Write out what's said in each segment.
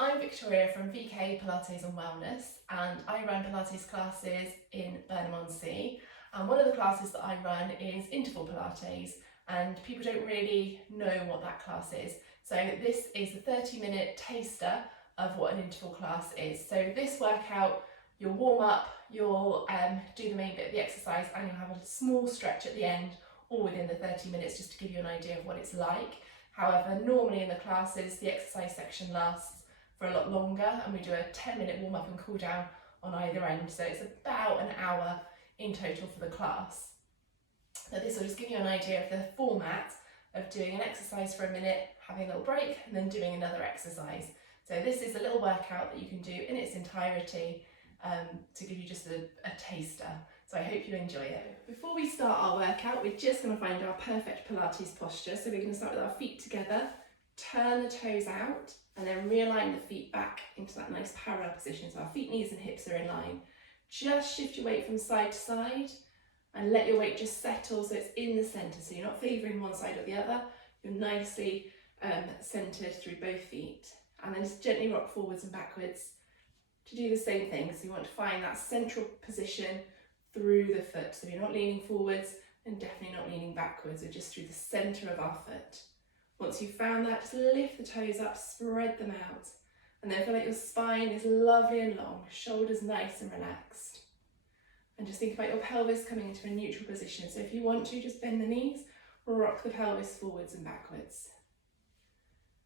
I'm Victoria from VK Pilates and Wellness, and I run Pilates classes in Burnham-on-Sea. And one of the classes that I run is interval Pilates, and people don't really know what that class is. So this is a 30-minute taster of what an interval class is. So this workout, you'll warm up, you'll do the main bit of the exercise, and you'll have a small stretch at the end, all within the 30 minutes, just to give you an idea of what it's like. However, normally in the classes, the exercise section lasts for a lot longer, and we do a 10-minute warm up and cool down on either end. So it's about an hour in total for the class. Now this will just give you an idea of the format of doing an exercise for a minute, having a little break, and then doing another exercise. So this is a little workout that you can do in its entirety to give you just a taster. So I hope you enjoy it. Before we start our workout, we're just going to find our perfect Pilates posture. So we're going to start with our feet together, turn the toes out, and then realign the feet back into that nice parallel position. So our feet, knees and hips are in line. Just shift your weight from side to side and let your weight just settle so it's in the centre. So you're not favouring one side or the other. You're nicely centred through both feet. And then just gently rock forwards and backwards to do the same thing. So you want to find that central position through the foot. So you're not leaning forwards and definitely not leaning backwards. We're just through the centre of our foot. Once you've found that, just lift the toes up, spread them out. And then feel like your spine is lovely and long, shoulders nice and relaxed. And just think about your pelvis coming into a neutral position. So if you want to, just bend the knees, rock the pelvis forwards and backwards.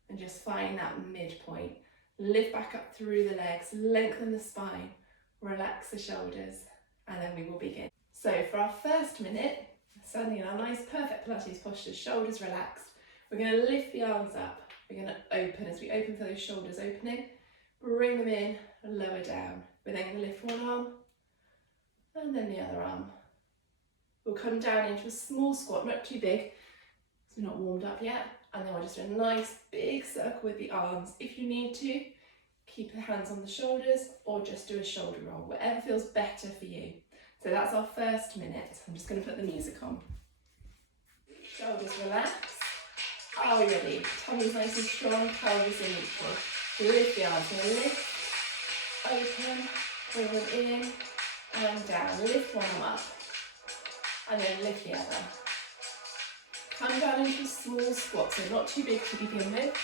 And just find that midpoint. Lift back up through the legs, lengthen the spine, relax the shoulders, and then we will begin. So for our first minute, standing in our nice perfect Pilates posture, shoulders relaxed, we're going to lift the arms up. We're going to open. As we open for those shoulders opening, bring them in, lower down. We're then going to lift one arm and then the other arm. We'll come down into a small squat, not too big, so we're not warmed up yet. And then we'll just do a nice big circle with the arms. If you need to, keep the hands on the shoulders or just do a shoulder roll, whatever feels better for you. So that's our first minute. I'm just going to put the music on. Shoulders relaxed. Are we ready? Tummy's nice and strong, pelvis in neutral. Lift the arms. We're going to lift, open, bring them in and down. Lift one arm up and then lift the other. Come down into a small squat, so not too big to begin with,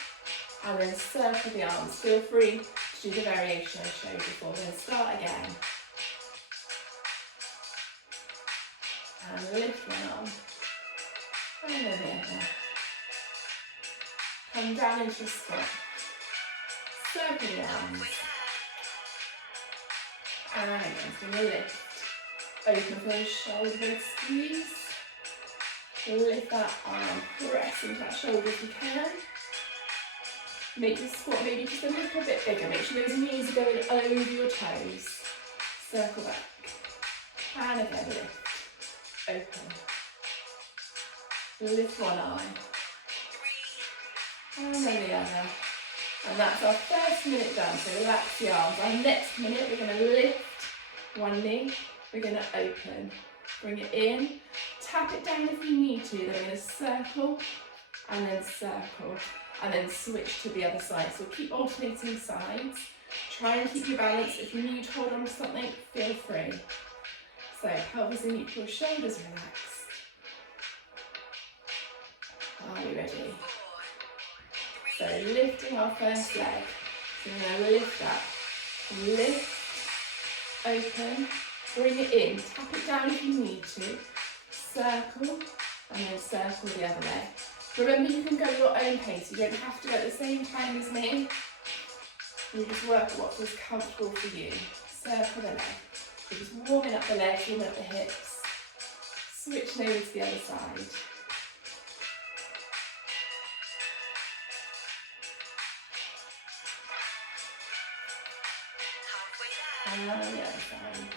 and then circle the arms. Feel free to do the variation I showed before. Then start again. And lift one arm, and then the other. Come down into a squat. Circle the arms. And again, so we're going to lift. Open for those shoulder blades, squeeze. Lift that arm, press into that shoulder if you can. Make the squat maybe just a little bit bigger. Make sure those knees are going over your toes. Circle back. And again, lift. Open. Lift one arm. And then the other. And that's our first minute done. So relax the arms. Our next minute, we're going to lift one knee. We're going to open. Bring it in. Tap it down if you need to. Then we're going to circle and then switch to the other side. So keep alternating sides. Try and keep your balance. If you need to hold on to something, feel free. So pelvis in neutral, shoulders relaxed. Are we ready? So lifting our first leg. So we're going to lift up. Lift, open, bring it in. Tap it down if you need to. Circle, and then circle the other leg. Remember, you can go your own pace. You don't have to go at the same time as me. You just work at what feels comfortable for you. Circle the leg. So just warming up the legs, warming up the hips. Switching over to the other side. And the other side.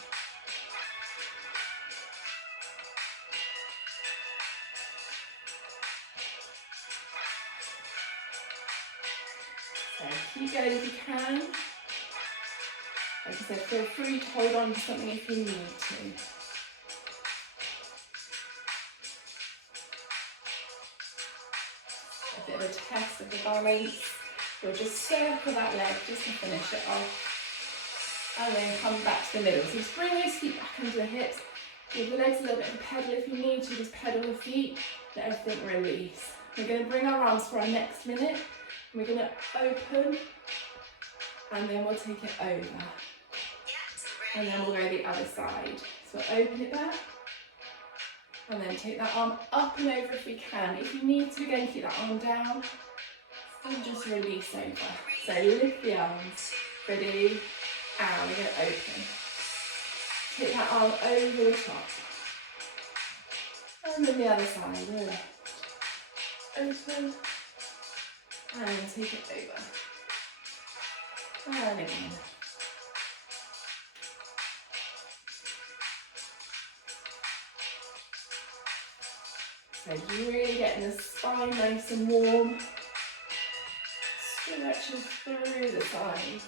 So keep going if you can. Like I said, feel free to hold on to something if you need to. A bit of a test of the balance We'll just circle that leg just to finish it off. And then come back to the middle. So just bring those feet back under the hips. Give the legs a little bit of a pedal if you need to. Just pedal the feet. Let everything release. We're going to bring our arms for our next minute. We're going to open. And then we'll take it over. And then we'll go the other side. So we'll open it back. And then take that arm up and over if we can. If you need to, again, keep that arm down. And just release over. So lift the arms. Ready? And we're going to open. Take that arm over the top. And then the other side. Lift. Open. And take it over. And again. So really getting the spine nice and warm. Stretching through the sides.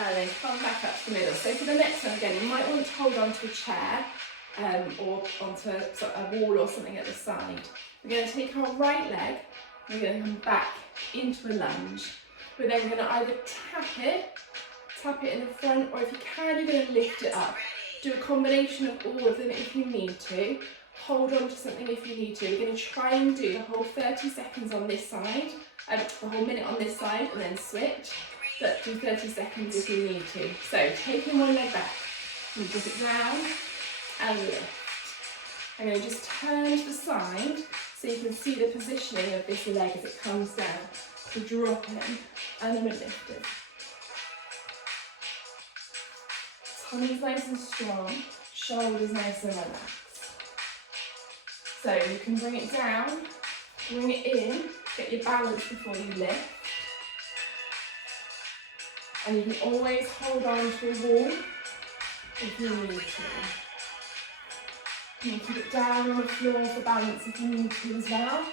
And then come back up to the middle. So for the next one, again, you might want to hold on to a chair or onto sort of a wall or something at the side. We're going to take our right leg, we're going to come back into a lunge. We're then going to either tap it in the front, or if you can, you're going to lift it up. Do a combination of all of them if you need to. Hold on to something if you need to. We're going to try and do the whole 30 seconds on this side, the whole minute on this side, and then switch. But do 30 seconds if you need to. So taking one leg back, and drop it down and lift. I'm going to just turn to the side so you can see the positioning of this leg as it comes down. So drop it and then lift it. Tummy's nice and strong, shoulders nice and relaxed. So you can bring it down, bring it in, get your balance before you lift. And you can always hold on to a wall if you need to. You can keep it down on the floor for balance if you need to as well.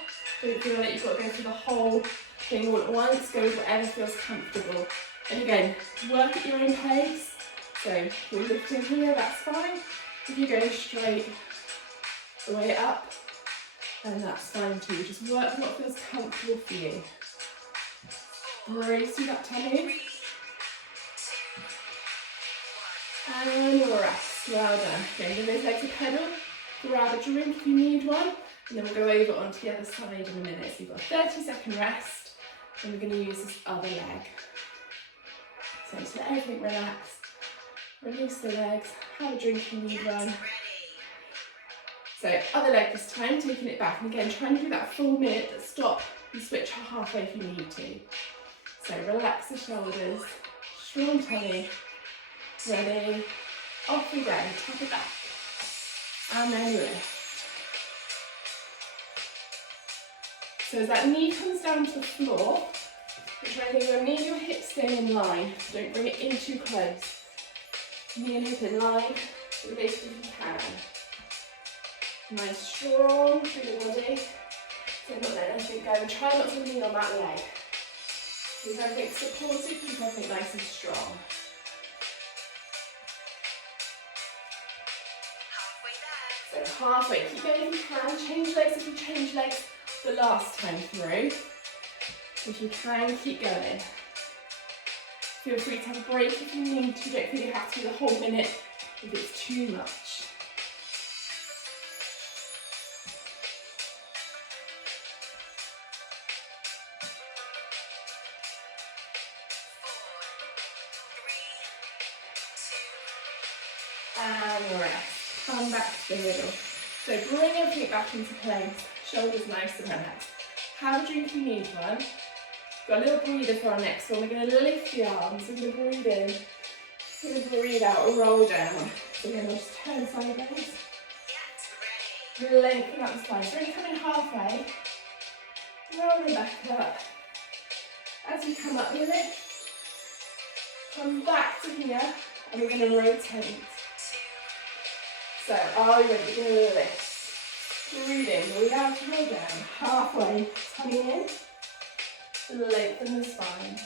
Don't feel like you've got to go through the whole thing all at once. Go with whatever feels comfortable. And again, work at your own pace. So if you're lifting here, that's fine. If you go straight the way up, then that's fine too. Just work what feels comfortable for you. Really see that tummy? And rest. Well done. Again, give those legs a pedal. Grab a drink if you need one. And then we'll go over onto the other side in a minute. So you've got a 30-second rest. And we're going to use this other leg. So just let everything relax. Release the legs. Have a drink if you need one. So other leg this time, taking it back. And again, try and do that full minute, but stop and switch halfway if you need to. So relax the shoulders. Strong tummy. Ready, off we go, tap it back, and then lift. So as that knee comes down to the floor, you're trying to need your hips stay in line, don't bring it in too close. Knee and hip in line, lift if you can. Nice strong through the body, so not let anything go, and try not to lean on that leg. Keep everything supported, keep everything nice and strong. So halfway, keep going if you can, change legs if you change legs the last time through. If you can, keep going. Feel free to have a break if you need to, don't feel you have to do the whole minute if it's too much. And rest. Come back to the middle. So bring everything back into place. Shoulders nice and relaxed. Have a drink if you need one. Got a little breather for our next one. We're going to lift the arms. We're going to breathe in. We're going to breathe out, roll down. So we're going to just turn sideways. Lengthen up the spine. So we're going to come in halfway. Roll it back up. As you come up, you lift. Come back to here, and we're going to rotate. So, are we ready? We're going to lift. Breathe in, breathe out, roll down. Halfway, tummy in. Lengthen the spine.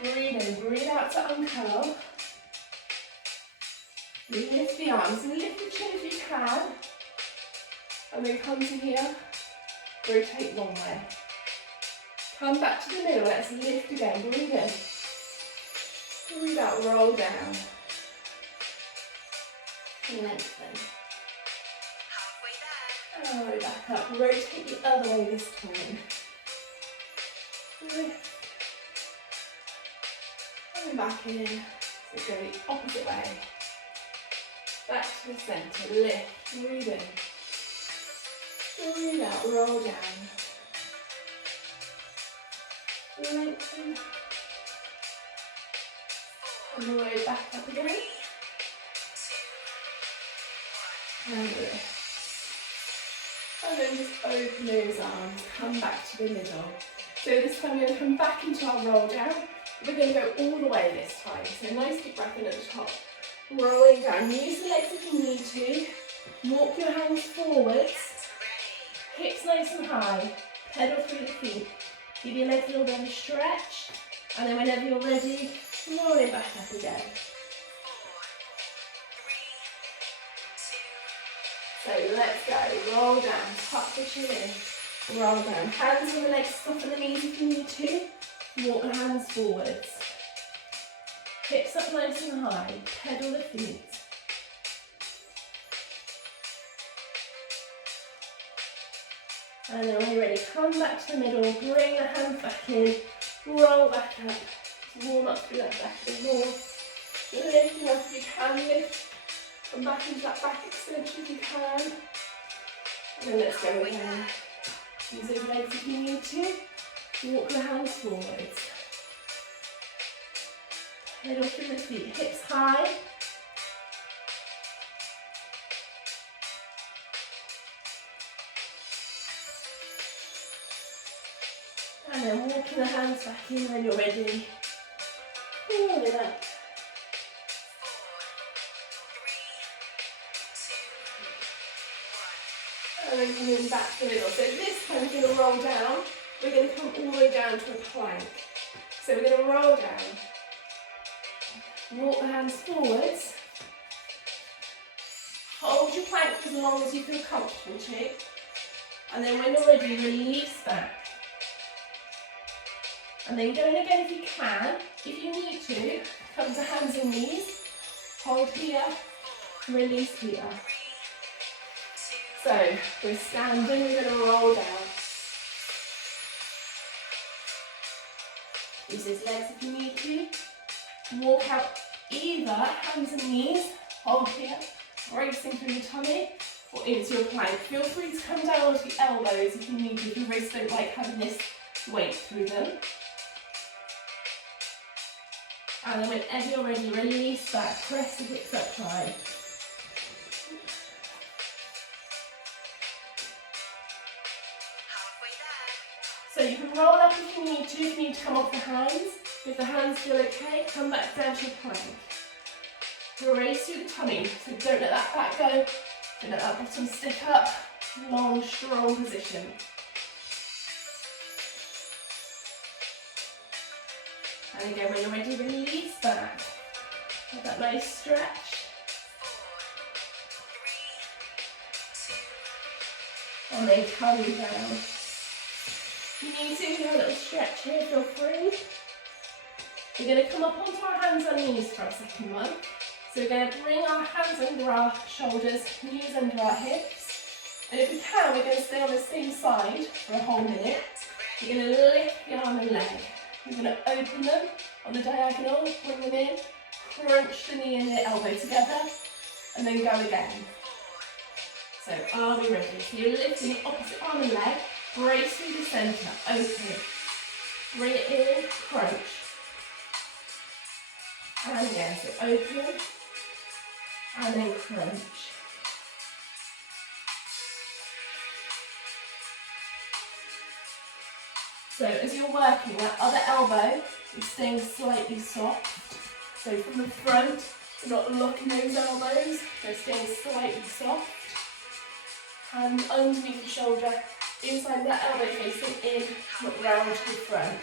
Breathe in, breathe out to uncurl. Lift the arms, lift the chin if you can. And then come to here, rotate one way. Come back to the middle, let's lift again, breathe in. Breathe out, roll down. Lengthen. Halfway back up, rotate the other way this time. Lift. And back in, so go the opposite way. Back to the centre, lift, breathe in. Breathe out, roll down. Lengthen. And the way back up again. And lift. And then just open those arms, come back to the middle. So this time we're going to come back into our roll down. We're going to go all the way this time. So nice deep breath in at the top. Rolling down. Use the legs if you need to. Walk your hands forwards. Hips nice and high. Pedal through the feet. Give your legs a little bit of a stretch. And then whenever you're ready, roll it back up again. So let's go. Roll down. Tuck the chin in. Roll down. Hands on the legs, soften the knees if you need to. Walk the hands forwards. Hips up nice and high. Pedal the feet. And then when you're ready, come back to the middle. Bring the hands back in. Roll back up. Warm up through that back of the wall. Lifting up if you can. Lift. Come back into that back extension if you can. And then let's go again. Use those legs if you need to. Walk the hands forwards. Pedal through the feet, hips high. And then walking the hands back in when you're ready. Roll it up. And then coming back to the middle. So this time we're going to roll down. We're going to come all the way down to a plank. So we're going to roll down. Walk the hands forwards. Hold your plank for as long as you feel comfortable to. And then when you're ready, release back. And then going again if you can. If you need to, come to hands and knees. Hold here, release here. So we're standing, we're going to roll down. Use those legs if you need to. Walk out either hands and knees, hold here, bracing through your tummy, or into your plank. Feel free to come down onto the elbows if you need to, if your wrists don't like having this weight through them. And then whenever you're ready, release back, press the hips up high. So you can roll up if you need to come off the hands. If the hands feel okay, come back down to your plank. Brace through the tummy, so don't let that back go, don't let that bottom stick up. Long, strong position. And again, when you're ready, release back. Have that nice stretch. And then come down. If you need to, have a little stretch here, feel free. We're going to come up onto our hands and knees for our second one. So we're going to bring our hands under our shoulders, knees under our hips. And if we can, we're going to stay on the same side for a whole minute. We're going to lift the arm and leg. We're going to open them on the diagonal, bring them in, crunch the knee and the elbow together, and then go again. So are we ready? So you're lifting the opposite arm and leg, brace through the centre, open. Bring it in, crunch. And again, so open, and then crunch. So as you're working, that other elbow is staying slightly soft. So from the front, you're not locking those elbows, they're staying slightly soft. Hand underneath the shoulder, inside that elbow facing in, not round to the front.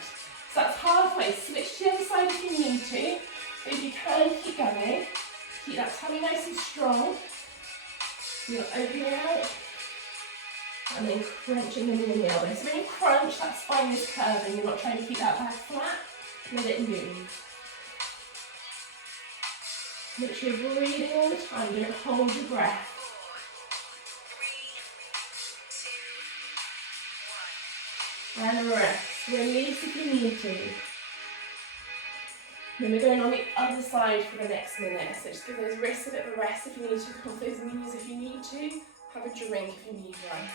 So that's halfway. Switch to the other side if you need to. But if you can, keep going. Keep that tummy nice and strong. You're opening out. And then crunching in the elbow. So when you crunch, that spine is curving. You're not trying to keep that back flat. Let it move. Make sure you're breathing all the time. Don't hold your breath. And rest. Release if you need to. Then we're going on the other side for the next minute. So just give those wrists a bit of a rest if you need to. Come off those knees if you need to. Have a drink if you need one.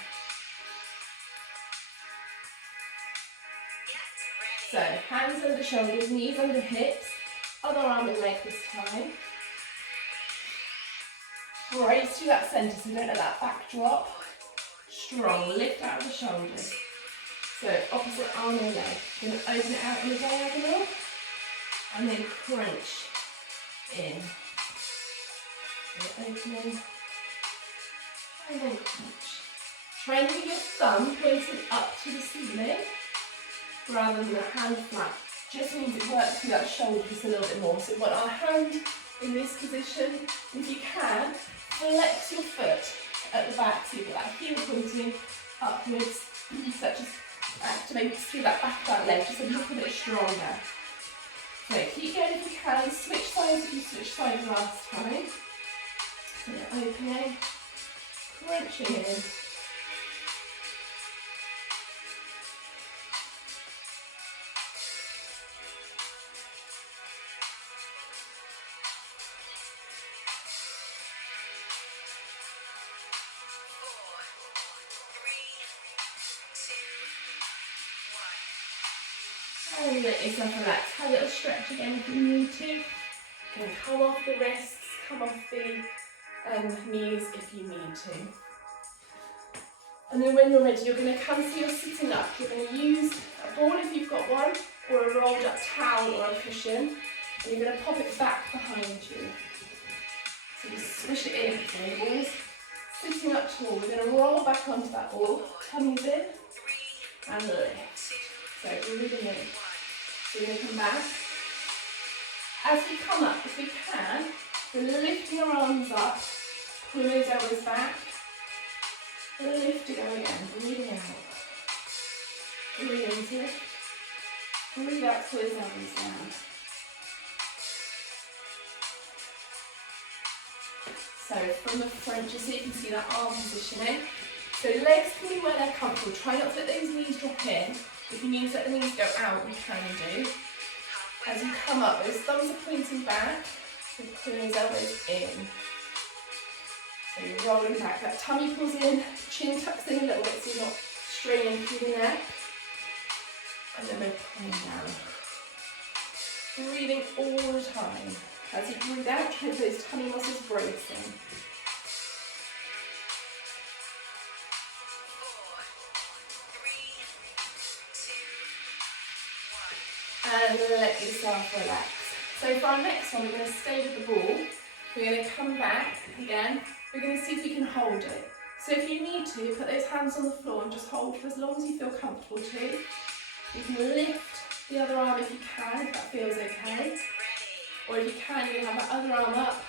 So, hands under shoulders, knees under hips, other arm and leg this time. Brace to that centre, so don't let that back drop. Strong, lift out of the shoulders. So, opposite arm and leg. You're going to open it out in a diagonal, and then crunch in. So opening, and then crunch. Try and keep your thumb pointed up to the ceiling, rather than the hand flat. Just means it works through that shoulder just a little bit more. So we've got our hand in this position. If you can, flex your foot at the back so you've got that heel pointing upwards. So that just activates through that back of that leg, just a little bit stronger. So keep going if you can. Switch sides if you switched sides last time. So opening, crunching in. And let yourself relax. Have a little stretch again if you need to. You can come off the wrists, come off the knees if you need to. And then when you're ready, you're going to come so you're sitting up. You're going to use a ball if you've got one, or a rolled up towel or a cushion. And you're going to pop it back behind you. So you swish it in if it's balls. Sitting up tall, we're going to roll back onto that ball. Tummies in and lift. So breathing in. So you're going to come back. As you come up, if you can, we're lifting your arms up, pull those elbows back, lift to go again, breathing out. Breathe in to lift, breathe out, pull those elbows down. So from the front, just so you can see that arm positioning. So legs can be where they're comfortable. Try not to let those knees drop in. If you need to let the knees go out, you can do. As you come up, those thumbs are pointing back, so pulling those elbows in. So you're rolling back, that tummy pulls in, chin tucks in a little bit so you're not straining through the neck. And then we're pulling down. Breathing all the time. As you breathe out, keep those tummy muscles bracing. And let yourself relax. So for our next one, we're going to stay with the ball. We're going to come back again. We're going to see if we can hold it. So if you need to, put those hands on the floor and just hold for as long as you feel comfortable to. You can lift the other arm if you can, if that feels okay. Or if you can, you can have that other arm up.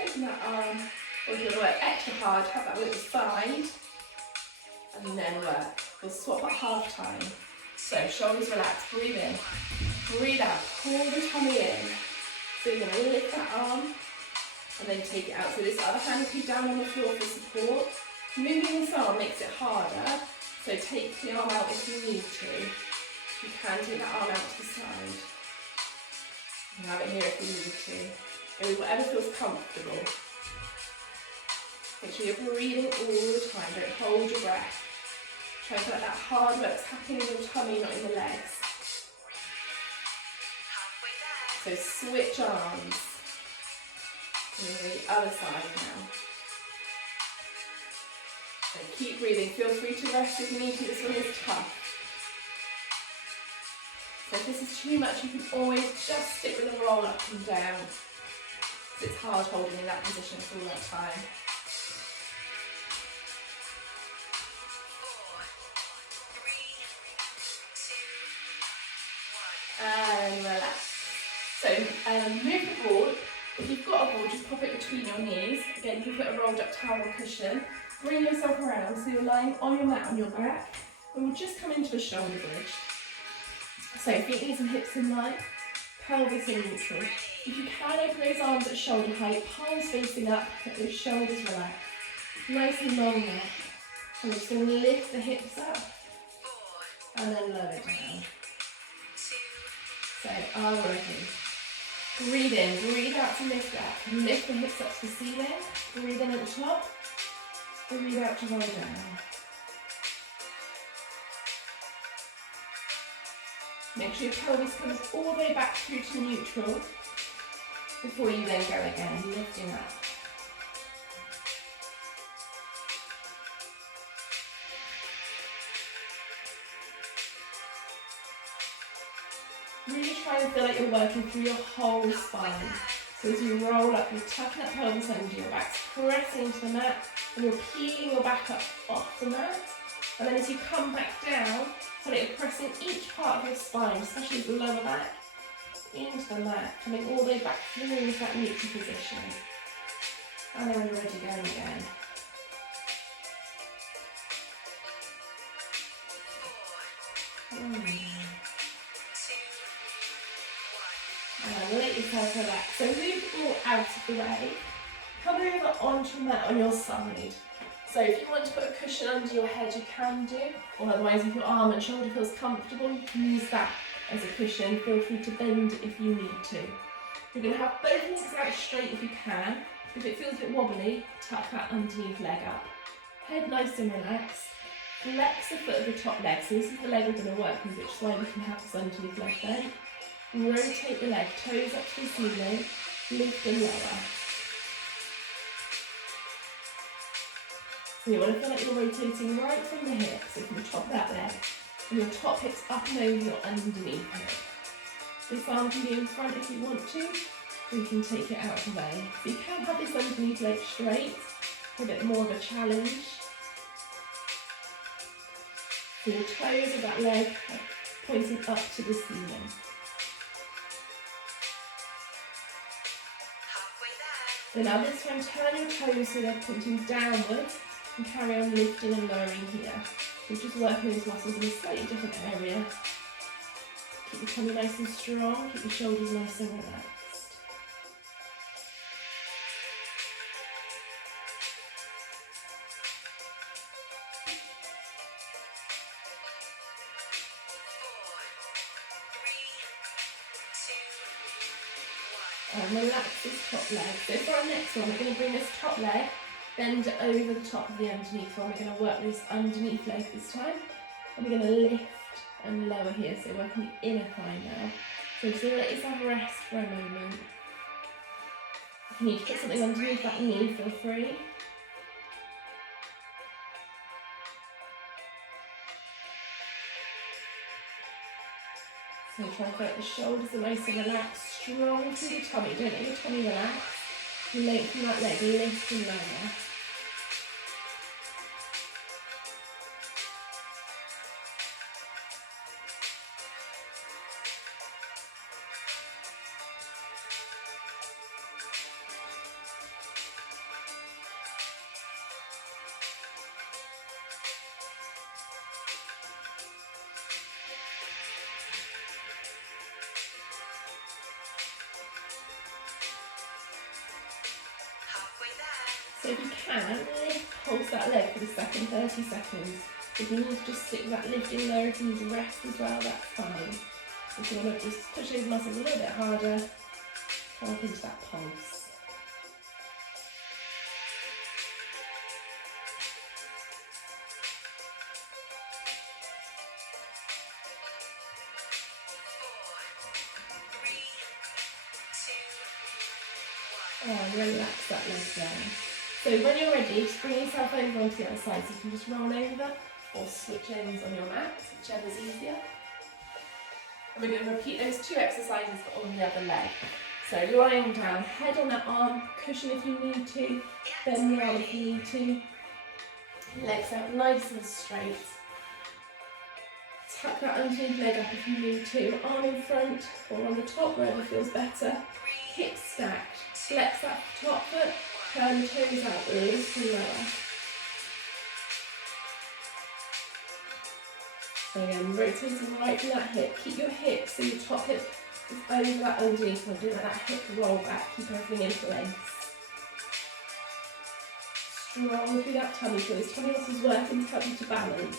Open that arm. Or if you want to work extra hard, have that little side. And then work. We'll swap at half time. So shoulders relaxed, breathe in, breathe out, pull the tummy in. So you're going to lift that arm and then take it out. So this other hand will be down on the floor for support. Moving this arm makes it harder, so take the arm out if you need to. You can take that arm out to the side. You can have it here if you need to. Go with whatever feels comfortable. Make sure you're breathing all the time, don't hold your breath. Try to let that hard work's happening in your tummy, not in the legs. So switch arms. And the other side now. So keep breathing. Feel free to rest if you need to. This one is tough. if this is too much, you can always just stick with a roll up and down. It's hard holding in that position for all that time. And relax. So move the ball. If you've got a ball, just pop it between your knees. Again, you can put a rolled up towel or cushion. Bring yourself around so you're lying on your mat on your back. And we'll just come into a shoulder bridge. So feet, knees and hips in line, pelvis in neutral. If you can, open those arms at shoulder height, palms facing up, let those shoulders relax. Nice and long neck. And we're just going to lift the hips up and then lower down. So, are we ready? Breathe in, breathe out to lift up. Lift the hips up to the ceiling. Breathe in at the top. Breathe out to roll down. Make sure your pelvis comes all the way back through to neutral before you then go again, lifting up. Really try and feel like you're working through your whole spine. So as you roll up, you're tucking that pelvis under your back, pressing into the mat, and you're peeling your back up off the mat. And then as you come back down, you're pressing each part of your spine, especially the lower back, into the mat, coming all the way back through into that neutral position. And then when you're ready, going again. And let yourself relax. So move the ball out of the way. Come over onto a mat on your side. So if you want to put a cushion under your head, you can do. Or otherwise, if your arm and shoulder feels comfortable, you can use that as a cushion. Feel free to bend if you need to. You're going to have both legs out straight if you can. If it feels a bit wobbly, tuck that underneath leg up. Head nice and relaxed. Flex the foot of the top leg. So this is the leg we're going to work with, which is why we can have this underneath leg bent. Rotate the leg, toes up to the ceiling, lift and lower. So you want to feel like you're rotating right from the hip, so from the top of that leg, and your top hip's up and over your underneath hip. This arm can be in front if you want to, or you can take it out of the way. So you can have this underneath leg straight, for a bit more of a challenge. So your toes of that leg are pointing up to the ceiling. So now this time turn your toes so they're pointing downwards and carry on lifting and lowering here. So just working those muscles in a slightly different area. Keep your tummy nice and strong, keep your shoulders nice and relaxed. And relax this top leg. So for our next one, we're going to bring this top leg, bend it over the top of the underneath one. We're going to work this underneath leg this time. And we're going to lift and lower here. So working the inner thigh now. So just let yourself rest for a moment. If you need to put something underneath that knee, feel free. So try and feel like the shoulders are nice and relaxed, strong through the tummy. Don't let your tummy relax. Lengthen that leg, lift and lower. So if you can, pulse that leg for the second 30 seconds. If you need to just stick with that lifting lower, if you need to rest as well, that's fine. If you want to just push those muscles a little bit harder, come up into that pulse. And relax that leg down. So when you're ready, just bring yourself over onto the other side. So you can just roll over or switch ends on your mat, whichever's easier. We're going to repeat those 2 exercises but on the other leg. So lying down, head on that arm, cushion if you need to, bend the arm if you need to. Legs out nice and straight. Tuck that underneath leg up if you need to. Arm in front or on the top, wherever feels better. Hips stacked. Flex that top foot, turn the toes out, lift and lower. So again, rotating right from that hip. Keep your hips so your top hip is over that underneath one. Don't let that hip roll back. Keep everything in place. Strong through that tummy. So those tummy muscles working to help you to balance.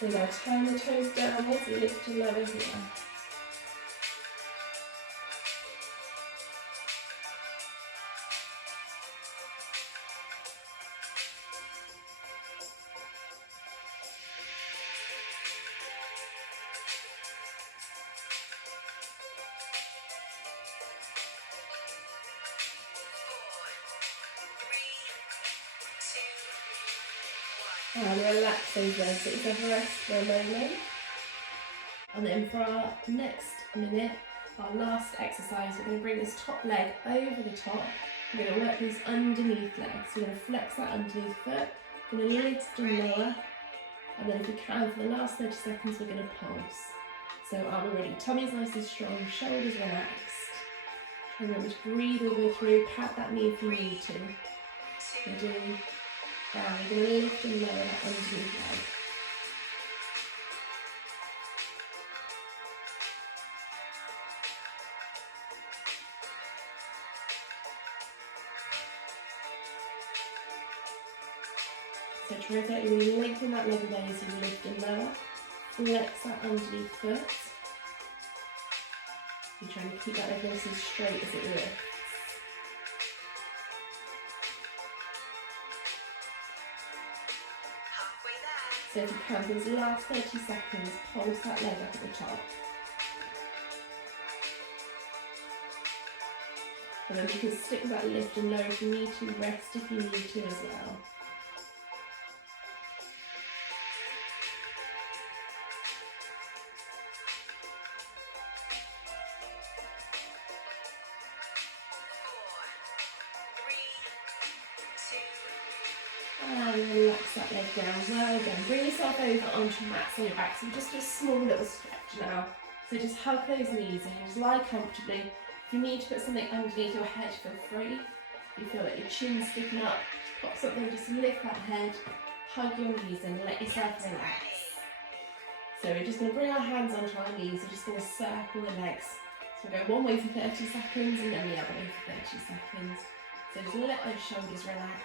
So now turn the toes downwards and lift and lower here. And relax those legs, let's have a rest for a moment. And then for our next minute, our last exercise, we're going to bring this top leg over the top. We're going to work these underneath legs. So we're going to flex that underneath foot, we're going to lift and lower, and then if we can, for the last 30 seconds, we're going to pulse. So arm ready, tummy's nice and strong, shoulders relaxed. And remember to breathe all the way through, pat that knee if you need to. Ready? Down, we're going to lift and lower that underneath leg. So to rotate, you're really lengthen that leg away as you lift and lower. Flex that underneath foot. You're trying to keep that leg nice and straight as it lifts. So if you can, for these last 30 seconds, pulse that leg up at the top. And then you can stick with that lift and lower if you need to, rest if you need to as well. And relax that leg down. Well again, bring yourself over onto mats on your back. So just a small little stretch now. So just hug those knees in, just lie comfortably. If you need to put something underneath your head, feel free. If you feel like your chin's sticking up, pop something, just lift that head, hug your knees in, let yourself relax. So we're just going to bring our hands onto our knees, we're just going to circle the legs. So we'll go one way for 30 seconds and then the other way for 30 seconds. So just let those shoulders relax.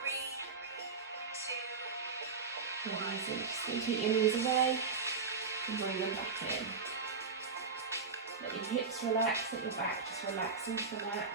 Release it, just going to take your knees away and bring them back in. Let your hips relax, let your back just relax into the mat.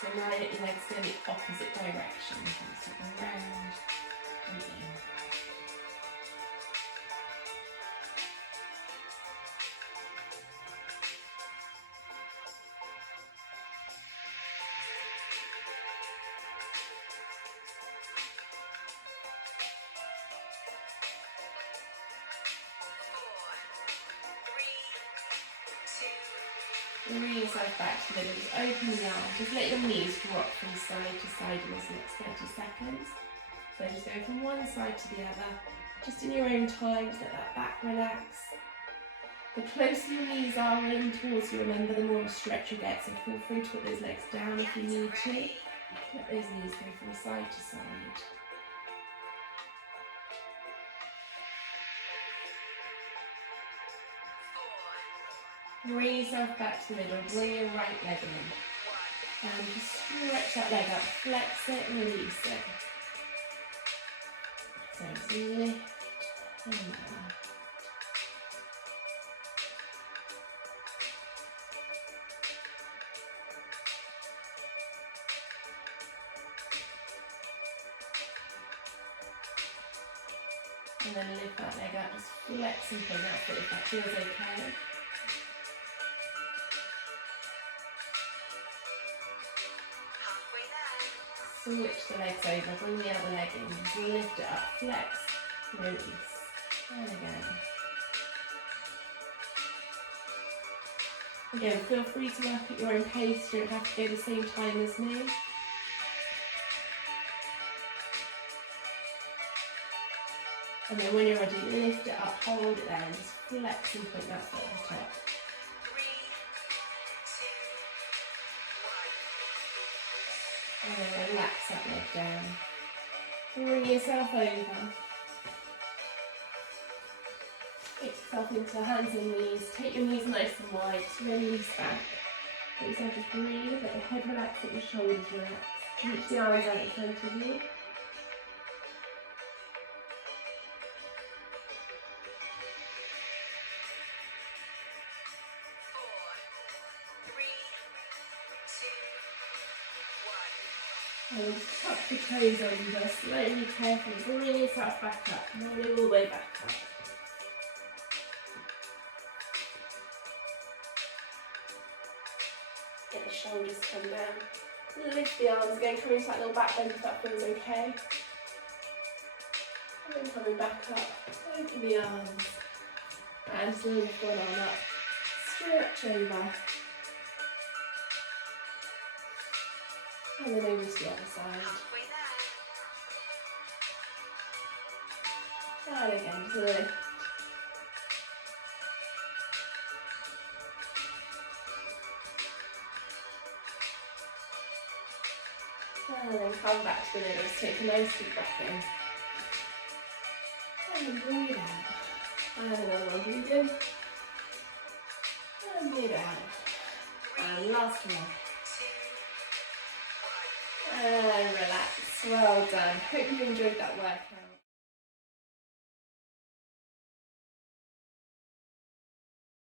So now let your legs go in the opposite direction. So around and in. Bring yourself back to the middle, just open the arms, just let your knees drop from side to side in this next 30 seconds. So just go from one side to the other, just in your own time, just let that back relax. The closer your knees are in towards you, remember, the more of a stretch you'll get, so feel free to put those legs down if you need to. Let those knees go from side to side. Bring yourself back to the middle, bring your right leg in. And just stretch that leg up, flex it, release it. So just lift And then lift that leg up, just flex and pull that foot if that feels okay. Switch the legs over, bring the other leg in, just lift it up, flex, release, and again. Again, feel free to work at your own pace, you don't have to go the same time as me. And then when you're ready, lift it up, hold it there, and just flex and put that foot at the top. 3, 2, 1. And then relax that leg down. Bring yourself over. Get yourself into hands and knees. Take your knees nice and wide. Just release back. Let yourself just breathe. Let your head relax. Let your shoulders relax. Reach the arms out in front of you. And just tuck the toes under, slowly, carefully, bring yourself back up, roll all the way back up. Get the shoulders come down, lift the arms again, coming into that little back bend if that feels okay. And then coming back up, open the arms, and just lift one arm up, stretch over. And then over to the other side. And again, just lift. And then come back to the middle, just take a nice deep breath in. And breathe out. And another one, breathe in. And breathe out. And last one. And relax. Well done. Hope you enjoyed that workout.